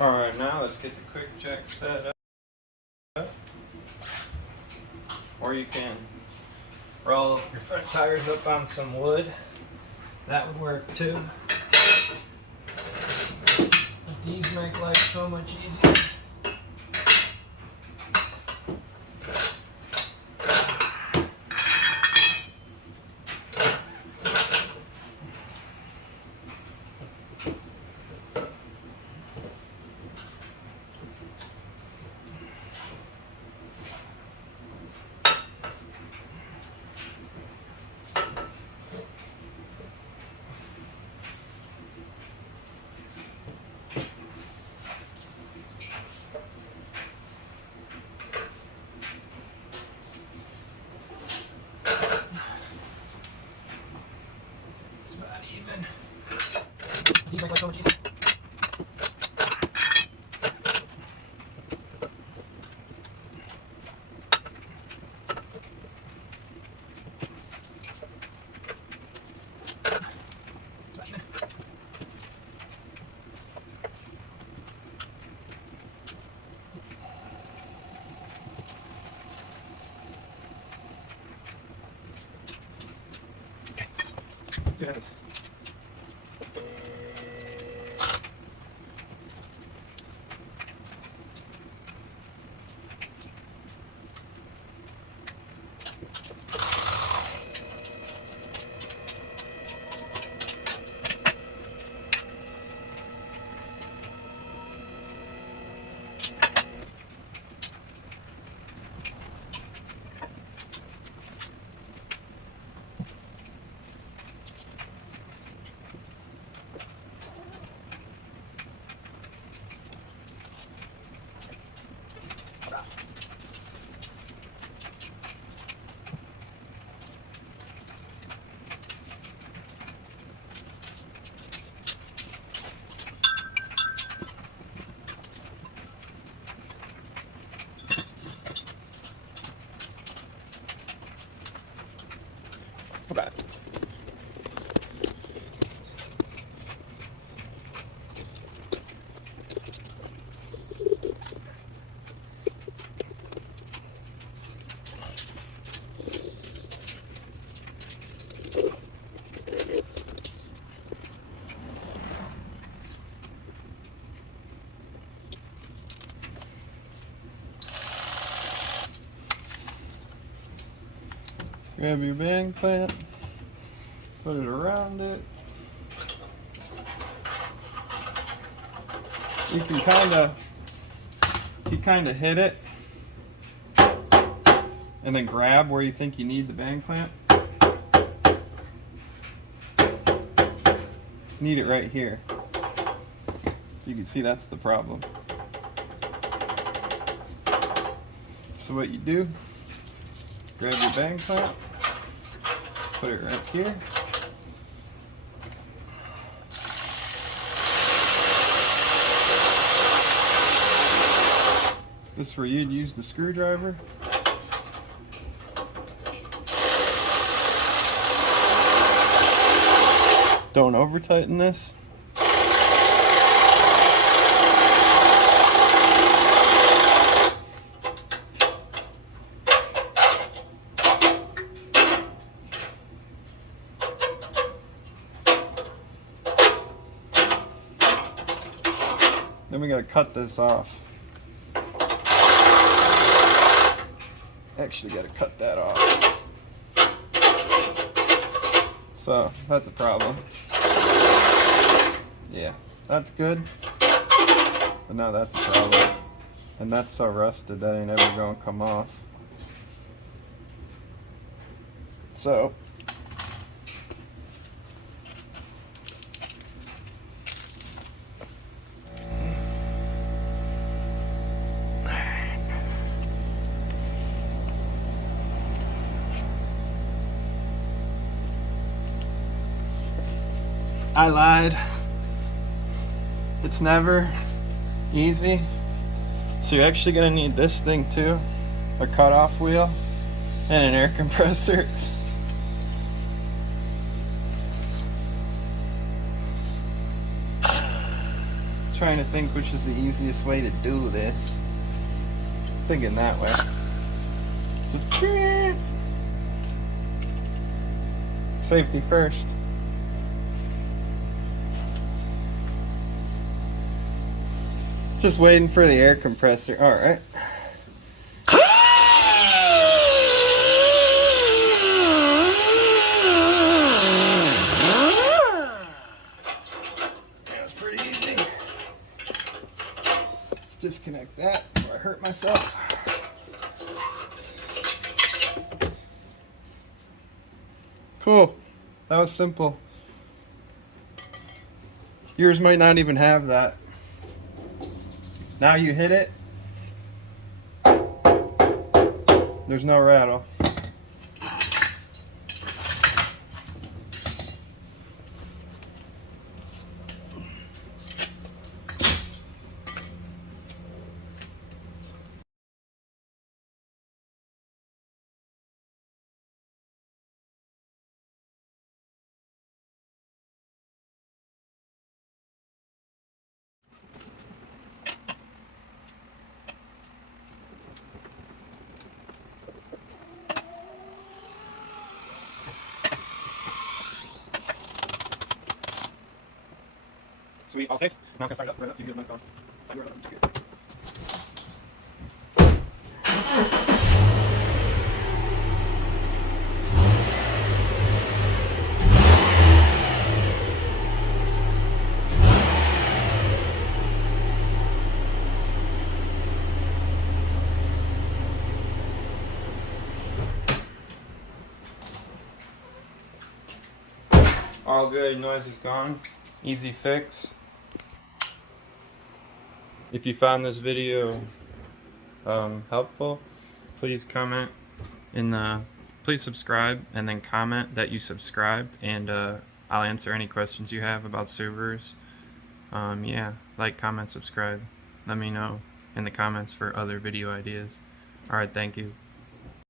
Alright, now let's get the quick check set up. Or you can roll your front tires up on some wood. That would work too. These make life so much easier. These make life so much easier. See what happens. Okay. Grab your bang clamp, put it around it. You can kind of hit it and then grab where you think you need the bang clamp. Need it right here. You can see that's the problem. So what you do, grab your bang clamp, put it right here. This is where you'd use the screwdriver. Don't over tighten this. Then we gotta cut this off. Actually gotta cut that off. So that's a problem. Yeah, that's good. But now that's a problem. And that's so rusted that ain't ever gonna come off. So I lied. It's never easy. So you're actually gonna need this thing too, a cutoff wheel and an air compressor. trying to think which is the easiest way to do this. Thinking that way. Just safety first. Just waiting for the air compressor. Alright. That's pretty easy. Let's disconnect that before I hurt myself. Cool. That was simple. Yours might not even have that. Now you hit it, there's no rattle. Sweet, all safe. Now it's gonna start it up. Right up. You can do it on all good, noise is gone. Easy fix. If you found this video helpful, please comment please subscribe and then comment that you subscribed, and I'll answer any questions you have about Subarus. Yeah, like, comment, subscribe. Let me know in the comments for other video ideas. Alright, thank you.